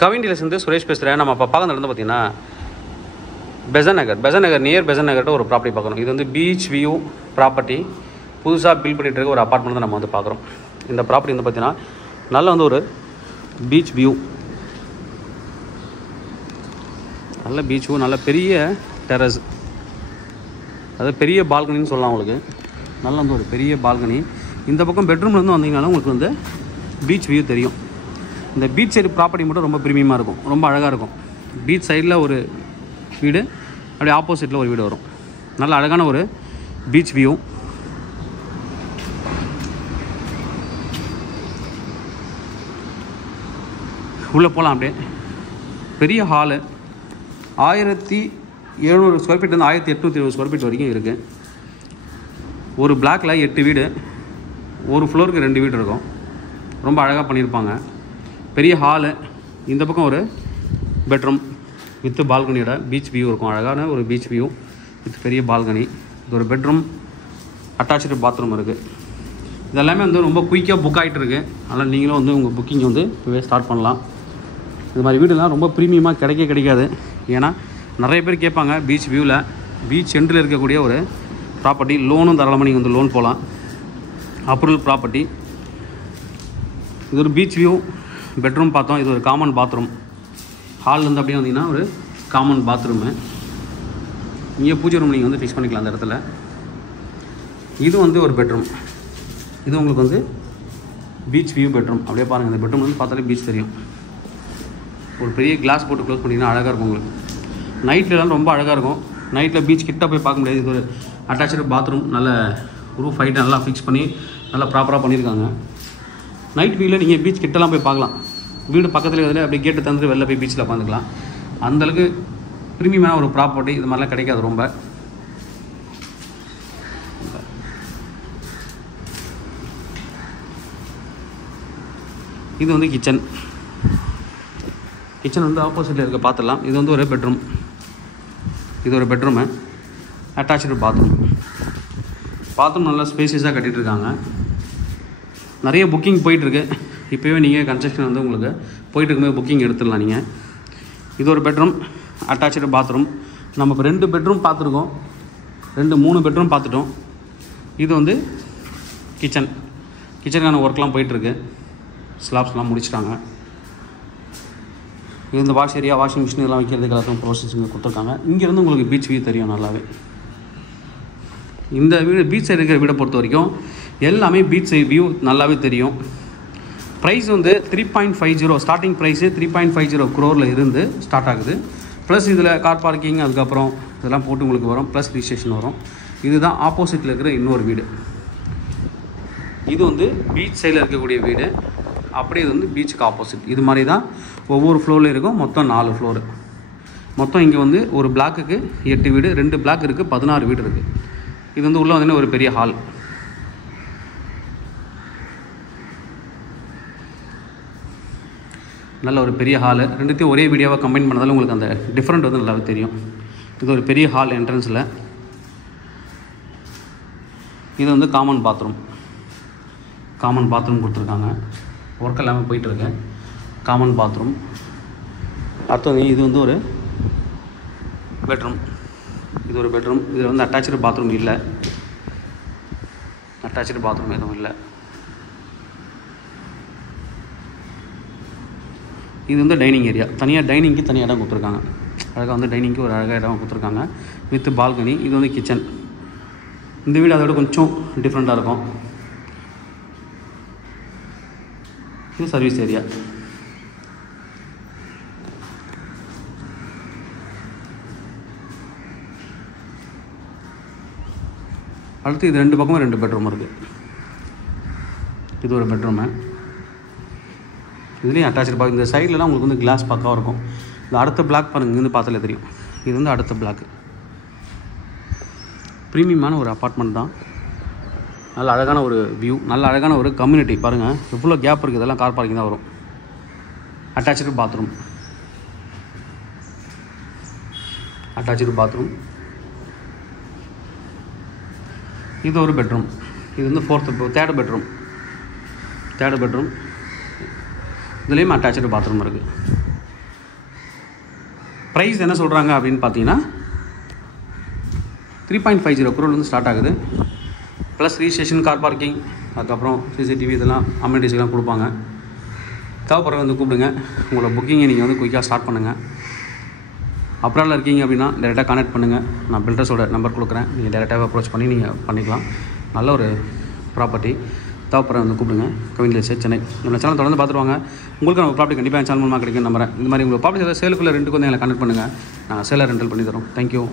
கவின் டீலர்ஸ்லேருந்து சுரேஷ் பேசுகிறேன். நம்ம இப்போ பார்க்க நடந்து பார்த்தீங்கன்னா பெசன் நகர் நியர் பெசன் நகர்கிட்ட ஒரு ப்ராப்பர்ட்டி பார்க்குறோம். இது வந்து பீச் வியூ ப்ராப்பர்ட்டி. புதுசாக பில்ட் பண்ணிகிட்டு இருக்க ஒரு அப்பார்ட்மெண்ட் தான் நம்ம வந்து பார்க்குறோம். இந்த ப்ராப்பர்ட்டி வந்து பார்த்தீங்கன்னா நல்ல வந்து ஒரு பீச் வியூ, நல்ல பீச் வியூ, நல்ல பெரிய டெரஸ், அதாவது பெரிய பால்கனின்னு சொல்லலாம். உங்களுக்கு நல்ல வந்து ஒரு பெரிய பால்கனி. இந்த பக்கம் பெட்ரூம்லேருந்து வந்தீங்கனாலும் உங்களுக்கு வந்து பீச் வியூ தெரியும். இந்த பீச் சைடு ப்ராப்பர்ட்டி மட்டும் ரொம்ப ப்ரீமியமாக இருக்கும், ரொம்ப அழகாக இருக்கும். பீச் சைடில் ஒரு வீடு, அப்படியே ஆப்போசிட்டில் ஒரு வீடு வரும். நல்ல அழகான ஒரு பீச் வியூ. உள்ளே போகலாம். அப்படியே பெரிய ஹாலு, 1700 ஸ்கொயர் ஃபீட் வந்து 1820 ஸ்கொயர் ஃபீட் வரைக்கும் இருக்குது. ஒரு பிளாக்கில் 8 வீடு, ஒரு ஃப்ளோருக்கு 2 வீடு இருக்கும். ரொம்ப அழகாக பண்ணியிருப்பாங்க. பெரிய ஹாலு, இந்த பக்கம் ஒரு பெட்ரூம் வித் பால்கனியோட பீச் வியூ இருக்கும். அழகான ஒரு பீச் வியூ வித் பெரிய பால்கனி. இது ஒரு பெட்ரூம், அட்டாச்சு பாத்ரூம் இருக்குது. இதெல்லாமே வந்து ரொம்ப குயிக்காக புக் ஆகிட்டு இருக்குது. அதனால் நீங்களும் வந்து உங்கள் புக்கிங் வந்து இப்போவே ஸ்டார்ட் பண்ணலாம். இது மாதிரி வீடுலாம் ரொம்ப ப்ரீமியமாக கிடைக்காது. ஏன்னா நிறைய பேர் கேட்பாங்க பீச் வியூவில், பீச் சென்டரில் இருக்கக்கூடிய ஒரு ப்ராப்பர்ட்டி. லோனும் தாராளமாக நீங்கள் வந்து லோன் போகலாம். Approval property. இது ஒரு பீச் வியூ பெட்ரூம் பார்த்தோம். இது ஒரு காமன் பாத்ரூம். ஹால்லேருந்து அப்படியே வந்தீங்கன்னா ஒரு காமன் பாத்ரூமு. இங்கே பூஜை ரூம் நீங்கள் வந்து ஃபிக்ஸ் பண்ணிக்கலாம் அந்த இடத்துல. இது வந்து ஒரு பெட்ரூம். இது உங்களுக்கு வந்து பீச் வியூ பெட்ரூம். அப்படியே பாருங்கள், இந்த பெட்ரூம் வந்து பார்த்தாலே பீச் தெரியும். ஒரு பெரிய கிளாஸ் போட்டு க்ளோஸ் பண்ணிங்கன்னா அழகாக இருக்கும் உங்களுக்கு. நைட்லலாம் ரொம்ப அழகாக இருக்கும். நைட்டில் பீச் கிட்ட போய் பார்க்க முடியாது. இது ஒரு அட்டாச்சு பாத்ரூம். நல்ல ரூஃப் ஹைட்டை நல்லா ஃபிக்ஸ் பண்ணி நல்லா ப்ராப்பராக பண்ணியிருக்காங்க. நைட் வியூவில் நீங்கள் பீச் கிட்டலாம் போய் பார்க்கலாம். வீடு பக்கத்தில் இதில் அப்படியே கேட்டு தந்துட்டு வெளில போய் பீச்சில் உட்காந்துக்கலாம். அந்தளவுக்கு ப்ரீமியமான ஒரு ப்ராப்பர்ட்டி. இது மாதிரிலாம் கிடைக்காது ரொம்ப. இது வந்து கிச்சன் வந்து ஆப்போசிட்டில் இருக்க பார்த்துடலாம். இது வந்து ஒரு பெட்ரூம். இது ஒரு பெட்ரூமு, அட்டாச்சு பாத்ரூம் நல்லா ஸ்பேசியஸாக கட்டிகிட்டு இருக்காங்க. நிறைய புக்கிங் போயிட்டுருக்கு. இப்போவே நீங்கள் கன்ஸ்ட்ரக்ஷன் வந்து உங்களுக்கு போயிட்டு இருக்கும்போது புக்கிங் எடுத்துடலாம் நீங்கள். இது ஒரு பெட்ரூம், அட்டாச்சு பாத்ரூம். நம்ம இப்போ 2 பெட்ரூம் பார்த்துருக்கோம், 3 பெட்ரூம் பார்த்துட்டோம். இது வந்து கிச்சனுக்கான ஒர்க்லாம் போயிட்டுருக்கு. ஸ்லாப்ஸ்லாம் முடிச்சிட்டாங்க. இது இந்த வாஷ் ஏரியா, வாஷிங் மிஷின் இதெல்லாம் வைக்கிறதுக்கு எல்லாத்தையும் ப்ரோசஸிங் கொடுத்துருக்காங்க. இங்கேருந்து உங்களுக்கு பீச் வியூ தெரியும் நல்லாவே. இந்த வீடு பீச் சைடு இருக்கிற வீடை பொறுத்த வரைக்கும் எல்லாமே பீச் சைடு வியூ நல்லாவே தெரியும். ப்ரைஸ் வந்து 3.50, ஸ்டார்டிங் ப்ரைஸு 3.50 crore இருந்து ஸ்டார்ட் ஆகுது. ப்ளஸ் இதில் கார் பார்க்கிங் அதுக்கப்புறம் இதெல்லாம் போட்டு உங்களுக்கு வரும். ப்ளஸ் ரிஜிஸ்ட்ரேஷன் வரும். இதுதான் ஆப்போசிட்டில் இருக்கிற இன்னொரு வீடு. இது வந்து பீச் சைடில் இருக்கக்கூடிய வீடு. அப்படியே இது வந்து பீச்சுக்கு ஆப்போசிட். இது மாதிரி தான் ஒவ்வொரு ஃப்ளோரில் இருக்கும். மொத்தம் 4 ஃப்ளோரு. மொத்தம் இங்கே வந்து ஒரு பிளாக்குக்கு 8 வீடு, 2 பிளாக் இருக்குது, 16 வீடு இருக்குது. இது வந்து உள்ளே வந்தீங்கன்னா ஒரு பெரிய ஹால். நல்ல ஒரு பெரிய ஹாலு. ரெண்டுத்தையும் ஒரே வீடியோவாக கம்பைன் பண்ணதால் உங்களுக்கு அந்த டிஃப்ரெண்ட் வந்து நல்லாவே தெரியும். இது ஒரு பெரிய ஹால் என்ட்ரன்ஸில். இது வந்து காமன் பாத்ரூம் கொடுத்துருக்காங்க. ஒர்க் எல்லாமே போயிட்டுருக்கு. Common bathroom. அடுத்தது இது வந்து ஒரு பெட்ரூம். இது ஒரு பெட்ரூம். இதில் வந்து அட்டாச்சு பாத்ரூம் இல்லை. அட்டாச்சு பாத்ரூம் எதுவும் இல்லை. இது வந்து டைனிங் ஏரியா. டைனிங்க்கு தனியாக இடம் கொடுத்துருக்காங்க. அழகாக வந்து டைனிங்க்கு ஒரு அழகாக இடம் கொடுத்துருக்காங்க வித் பால்கனி. இது வந்து கிச்சன். இந்த வீடு அதோட கொஞ்சம் டிஃப்ரெண்ட்டாக இருக்கும். இது சர்வீஸ் ஏரியா. அடுத்து இது 2 பக்கமும் 2 பெட்ரூம் இருக்குது. இது ஒரு பெட்ரூமு. இதுலேயும் அட்டாச்சு பாக். இந்த சைட்லலாம் உங்களுக்கு வந்து கிளாஸ் பக்காவாக இருக்கும். இந்த அடுத்த பிளாக் பாருங்கள், இங்கேருந்து பார்த்தாலே தெரியும். இது வந்து அடுத்த பிளாக்கு. ப்ரீமியமான ஒரு அப்பார்ட்மெண்ட் தான். நல்ல அழகான ஒரு வியூ, நல்ல அழகான ஒரு கம்யூனிட்டி. பாருங்கள் எவ்வளோ கேப் இருக்குது. இதெல்லாம் கார் பார்க்கிங் தான் வரும். Attach bathroom. இது ஒரு பெட்ரூம். இது வந்து தேர்ட் பெட்ரூம். இதுலேயும் அட்டாச்சு பாத்ரூம் இருக்குது. ப்ரைஸ் என்ன சொல்கிறாங்க அப்படின்னு பார்த்தீங்கன்னா 3.50 crore ஸ்டார்ட் ஆகுது. ப்ளஸ் ரிஜிஸ்ட்ரேஷன், கார் பார்க்கிங், அதுக்கப்புறம் சிசிடிவி இதெல்லாம் அமெனிட்டிஸ்லாம் கொடுப்பாங்க. தேவைப்படுற வந்து கூப்பிடுங்க. உங்களோட புக்கிங்கை நீங்கள் வந்து குயிக்காக ஸ்டார்ட் பண்ணுங்கள். அப்ராடில் இருக்கீங்க அப்படின்னா டேரெக்டாக கான்டாக்ட் பண்ணுங்கள். நான் பில்டர்ஸோட நம்பர் கொடுக்குறேன். நீங்கள் டேரெக்டாக அப்ரோச் பண்ணி நீங்கள் பண்ணிக்கலாம். நல்ல ஒரு ப்ராப்பர்ட்டி. தேவைப்படுற வந்து கூப்பிடுங்க. Kavin real estate, Chennai. நம்ம சேனல் தொடர்ந்து பார்த்துருவாங்க. உங்களுக்கு நம்ம ப்ராப்பர்ட்டி கண்டிப்பாக சேனல் மூலமாக கிடைக்கும் நம்புறேன். இந்த மாதிரி உங்கள் ப்ராப்பர்ட்டி சேலுக்குள்ளே ரெண்டுக்கு வந்து எங்களை கான்டாக்ட் பண்ணுங்கள். நாங்கள் சேலை ரெண்டல் பண்ணி தரோம். தேங்க்யூ.